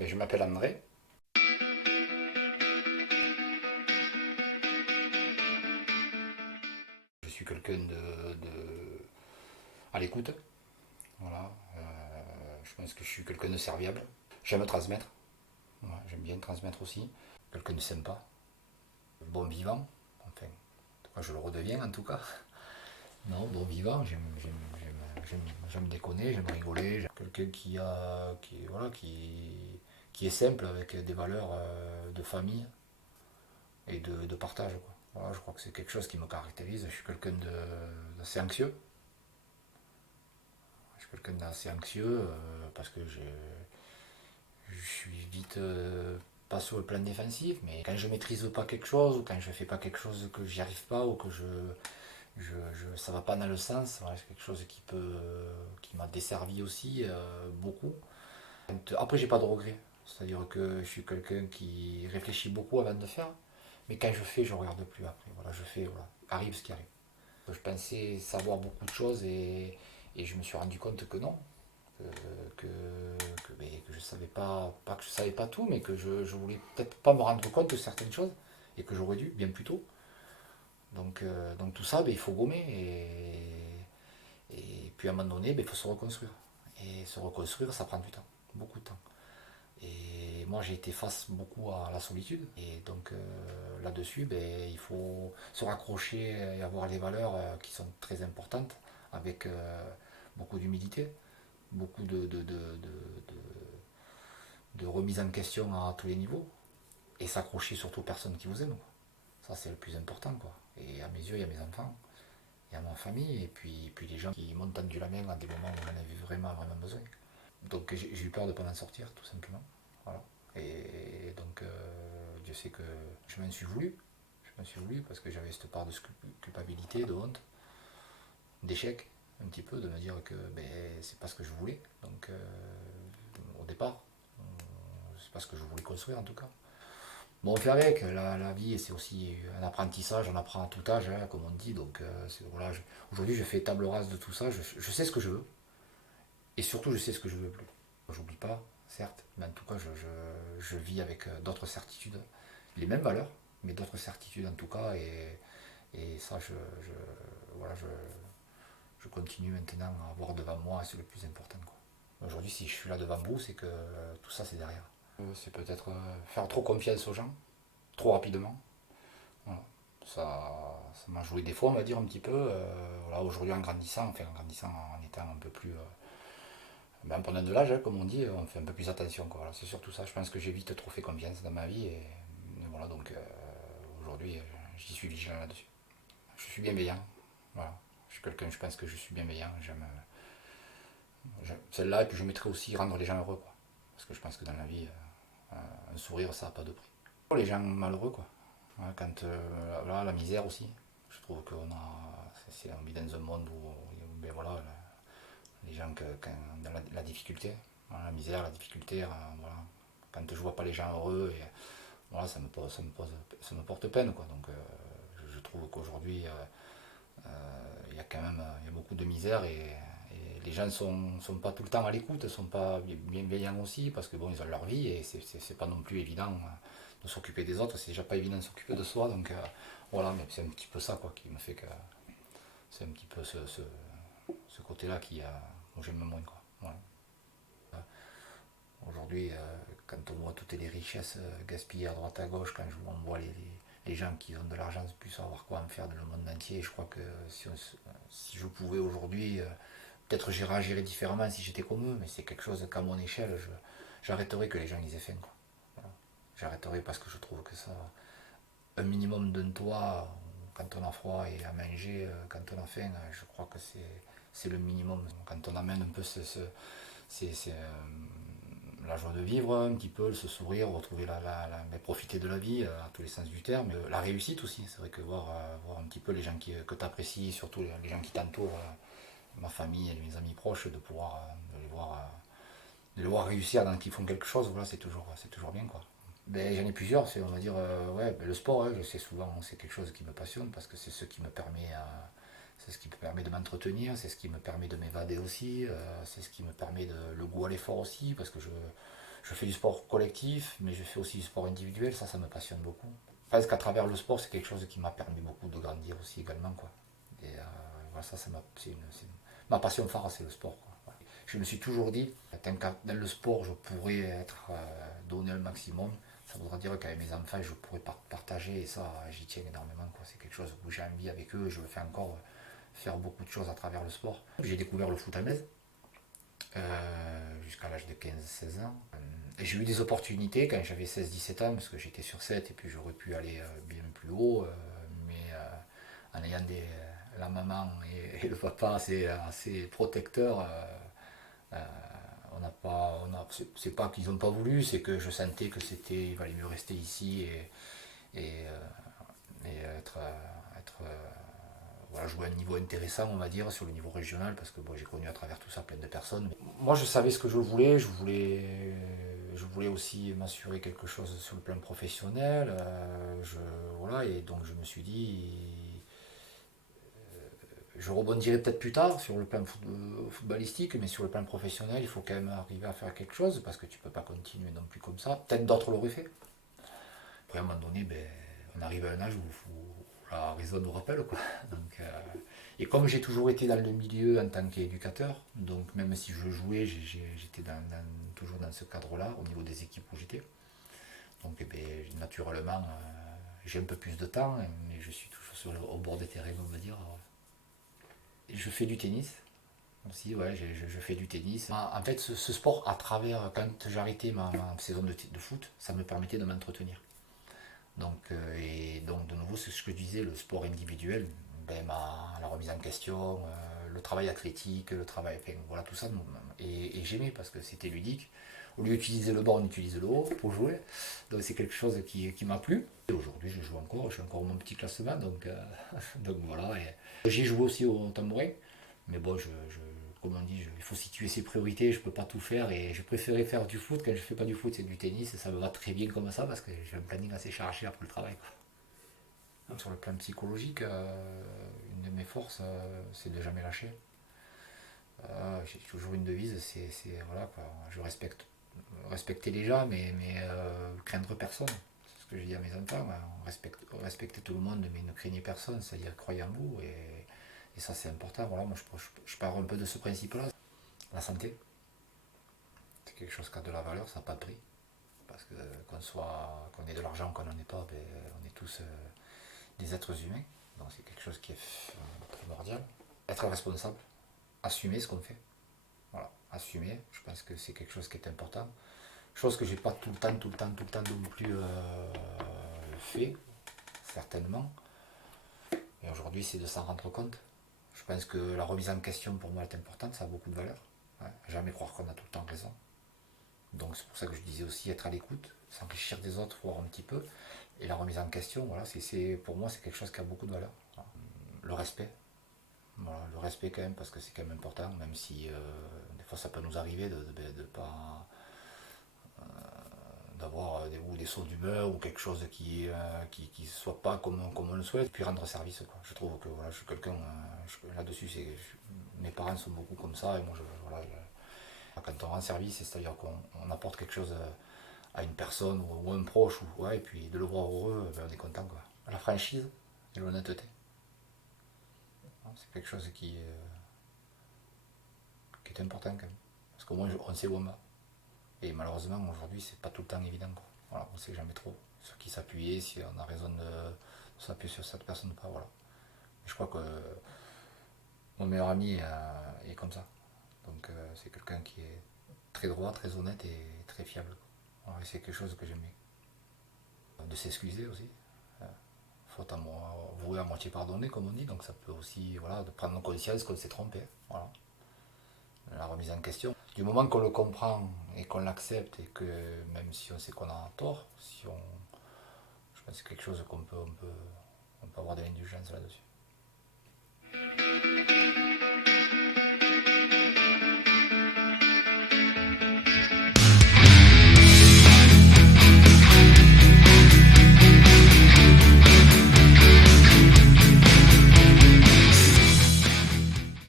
Je m'appelle André. Je suis quelqu'un à l'écoute. Voilà. Je pense que je suis quelqu'un de serviable. J'aime transmettre. Voilà, j'aime bien transmettre aussi. Quelqu'un de sympa. Bon vivant. Enfin, en tout cas, je le redeviens en tout cas. Non, bon vivant. J'aime déconner, j'aime rigoler. J'aime quelqu'un qui est simple avec des valeurs de famille et de partage, quoi. Voilà, je crois que c'est quelque chose qui me caractérise. Je suis quelqu'un d'assez anxieux. Je suis quelqu'un d'assez anxieux parce que je suis vite pas sur le plan défensif, mais quand je maîtrise pas quelque chose ou quand je fais pas quelque chose que j'y arrive pas ou que ça va pas dans le sens, voilà, c'est quelque chose qui m'a desservi aussi beaucoup. Après, j'ai pas de regrets, c'est-à-dire que je suis quelqu'un qui réfléchit beaucoup avant de faire, mais quand je fais, je regarde plus après. Voilà, je fais, voilà, arrive ce qui arrive. Je pensais savoir beaucoup de choses et je me suis rendu compte que non, que, que, que je savais pas que je savais pas tout, mais que je voulais peut-être pas me rendre compte de certaines choses et que j'aurais dû bien plus tôt. Donc tout ça, il faut gommer et puis à un moment donné, il faut se reconstruire. Et se reconstruire, ça prend du temps, beaucoup de temps. Et moi, j'ai été face beaucoup à la solitude. Et donc là-dessus, il faut se raccrocher et avoir les valeurs qui sont très importantes, avec beaucoup d'humilité, beaucoup de remise en question à tous les niveaux, et s'accrocher surtout aux personnes qui vous aiment, quoi. Ça, c'est le plus important, quoi. Et à mes yeux, il y a mes enfants, il y a ma famille, et puis les gens qui m'ont tendu la main à des moments où on en avait vraiment, vraiment besoin. Donc j'ai eu peur de ne pas m'en sortir, tout simplement. Voilà. Et donc, Dieu sait que je m'en suis voulu. Je m'en suis voulu parce que j'avais cette part de culpabilité, de honte, d'échec, un petit peu, de me dire que c'est pas ce que je voulais. Donc, au départ, c'est pas ce que je voulais construire en tout cas. Bon, on fait avec. La vie, c'est aussi un apprentissage. On apprend à tout âge, hein, comme on dit. Donc, voilà, aujourd'hui, je fais table rase de tout ça. Je sais ce que je veux. Et surtout, je sais ce que je veux plus. J'oublie pas, certes, mais en tout cas, je vis avec d'autres certitudes. Les mêmes valeurs, mais d'autres certitudes en tout cas. Et ça, voilà, je continue maintenant à avoir devant moi, c'est le plus important, quoi. Aujourd'hui, si je suis là devant vous, c'est que tout ça, c'est derrière. C'est peut-être faire trop confiance aux gens, trop rapidement. Voilà. Ça m'a joué des fois, on va dire, un petit peu. Voilà, aujourd'hui, en grandissant, enfin en grandissant, en étant un peu plus en prenant de l'âge, hein, comme on dit, on fait un peu plus attention, quoi. Voilà, c'est surtout ça. Je pense que j'ai vite trop fait confiance dans ma vie. Et voilà, donc aujourd'hui, j'y suis vigilant là-dessus. Je suis bienveillant. Voilà. Je suis quelqu'un, je pense que je suis bienveillant. J'aime celle-là, et puis je mettrai aussi rendre les gens heureux, quoi. Parce que je pense que dans la vie, un sourire, ça n'a pas de prix. Pour les gens malheureux, quoi. Ouais, quand là, la misère aussi. Je trouve qu'on a. On vit dans un monde où, voilà, les gens dans la difficulté, voilà, la misère, la difficulté, voilà. Quand je vois pas les gens heureux, et, voilà, ça me porte peine, quoi. Donc je trouve qu'aujourd'hui il y a quand même il y a beaucoup de misère et les gens sont pas tout le temps à l'écoute, sont pas bienveillants aussi parce que bon ils ont leur vie et c'est pas non plus évident de s'occuper des autres, c'est déjà pas évident de s'occuper de soi donc voilà, mais c'est un petit peu ça quoi qui me fait que c'est un petit peu ce côté-là où j'aime moins quoi. Voilà. Aujourd'hui, quand on voit toutes les richesses gaspillées à droite à gauche, quand on voit les gens qui ont de l'argent plus savoir quoi en faire dans le monde entier, je crois que si je pouvais aujourd'hui, peut-être j'y réagirais différemment si j'étais comme eux, mais c'est quelque chose qu'à mon échelle, j'arrêterais que les gens ils aient faim, quoi. Voilà. J'arrêterai parce que je trouve que ça, un minimum d'un toit quand on a froid et à manger quand on a faim, je crois que c'est le minimum. Quand on amène un peu la joie de vivre, un petit peu, ce sourire, retrouver mais profiter de la vie à tous les sens du terme. La réussite aussi, c'est vrai que voir un petit peu les gens que tu apprécies, surtout les gens qui t'entourent, ma famille et mes amis proches, de les voir réussir dans qu'ils font quelque chose, voilà, c'est toujours bien quoi. J'en ai plusieurs, on va dire, ouais, le sport, hein, je sais souvent, c'est quelque chose qui me passionne parce que c'est ce qui me permet de m'entretenir, c'est ce qui me permet de m'évader aussi, c'est ce qui me permet le goût à l'effort aussi, parce que Je fais du sport collectif, mais je fais aussi du sport individuel, ça me passionne beaucoup. Presque qu'à travers le sport, c'est quelque chose qui m'a permis beaucoup de grandir aussi également, quoi. Et voilà, ma passion phare, c'est le sport, quoi. Ouais. Je me suis toujours dit, dans le sport, je pourrais être donné le maximum. Ça voudra dire qu'avec mes enfants, je pourrais partager, et ça, j'y tiens énormément, quoi. C'est quelque chose où j'ai envie avec eux, je veux faire encore faire beaucoup de choses à travers le sport. J'ai découvert le foot à l'aise jusqu'à l'âge de 15-16 ans. Et j'ai eu des opportunités quand j'avais 16-17 ans, parce que j'étais sur 7 et puis j'aurais pu aller bien plus haut, mais en ayant la maman et le papa assez protecteurs, on n'a pas, c'est pas qu'ils n'ont pas voulu, c'est que je sentais que il valait mieux rester ici et voilà, jouer à un niveau intéressant, on va dire, sur le niveau régional, parce que bon, j'ai connu à travers tout ça plein de personnes. Moi, je savais ce que je voulais aussi m'assurer quelque chose sur le plan professionnel. Voilà, et donc je me suis dit, je rebondirai peut-être plus tard sur le plan footballistique, mais sur le plan professionnel, il faut quand même arriver à faire quelque chose, parce que tu peux pas continuer non plus comme ça. Peut-être d'autres l'auraient fait. Après, à un moment donné, ben, on arrive à un âge où la raison nous rappelle, quoi. Donc, et comme j'ai toujours été dans le milieu en tant qu'éducateur, donc même si je jouais, j'étais toujours dans ce cadre-là, au niveau des équipes où j'étais. Donc eh ben, naturellement, j'ai un peu plus de temps, mais je suis toujours au bord des terrains, on va dire. Et je fais du tennis aussi, ouais, je fais du tennis. En fait, ce sport, à travers, quand j'ai arrêté ma saison de foot, ça me permettait de m'entretenir. Donc, et donc, de nouveau, c'est ce que je disais, le sport individuel, ben, la remise en question, le travail athlétique, le travail, enfin, voilà, tout ça. Et j'aimais parce que c'était ludique. Au lieu d'utiliser le bas, on utilise le haut pour jouer. Donc, c'est quelque chose qui m'a plu. Et aujourd'hui, je joue encore, je suis encore au mon petit classement. Donc, donc voilà. J'ai joué aussi au tambourin. Mais bon, comme on dit, il faut situer ses priorités, je peux pas tout faire et je préférais faire du foot. Quand je fais pas du foot, c'est du tennis et ça me va très bien comme ça parce que j'ai un planning assez chargé après le travail, quoi. Sur le plan psychologique, une de mes forces, c'est de jamais lâcher. J'ai toujours une devise, voilà, quoi. Je respecter les gens, mais craindre personne. C'est ce que je dis à mes enfants. Respectez tout le monde, mais ne craignez personne, c'est-à-dire croyez en vous. Et ça, c'est important. Voilà, moi, je pars un peu de ce principe-là. La santé, c'est quelque chose qui a de la valeur, ça n'a pas de prix. Parce que qu'on ait de l'argent, qu'on n'en ait pas, ben, on est tous des êtres humains. Donc c'est quelque chose qui est primordial. Être responsable, assumer ce qu'on fait. Voilà, assumer, je pense que c'est quelque chose qui est important. Chose que j'ai pas tout le temps non plus fait, certainement. Et aujourd'hui, c'est de s'en rendre compte. Je pense que la remise en question pour moi est importante, ça a beaucoup de valeur. Ouais, jamais croire qu'on a tout le temps raison. Donc c'est pour ça que je disais aussi être à l'écoute, s'enrichir des autres, voir un petit peu. Et la remise en question, voilà, pour moi c'est quelque chose qui a beaucoup de valeur. Voilà. Le respect. Voilà, le respect quand même, parce que c'est quand même important, même si des fois ça peut nous arriver de pas d'avoir des sauts d'humeur ou quelque chose qui soit pas comme on le souhaite, puis rendre service, quoi. Je trouve que voilà, je suis quelqu'un, là-dessus, mes parents sont beaucoup comme ça, et moi, voilà, quand on rend service, c'est-à-dire qu'on apporte quelque chose à une personne ou un proche, ouais, et puis de le voir heureux, ben, on est content, quoi. La franchise et l'honnêteté, c'est quelque chose qui est important quand même. Parce qu'au moins on sait où on va. Et malheureusement aujourd'hui c'est pas tout le temps évident, quoi. Voilà, on sait jamais trop sur qui s'appuyer, si on a raison de s'appuyer sur cette personne ou pas. Voilà. Et je crois que mon meilleur ami est comme ça. Donc c'est quelqu'un qui est très droit, très honnête et très fiable. Voilà, et c'est quelque chose que j'aime bien. De s'excuser aussi. Faut avouer à moitié pardonner, comme on dit. Donc ça peut aussi, voilà, de prendre conscience qu'on s'est trompé. Voilà. La remise en question. Du moment qu'on le comprend et qu'on l'accepte et que même si on sait qu'on a tort, je pense que c'est quelque chose on peut avoir de l'indulgence là-dessus.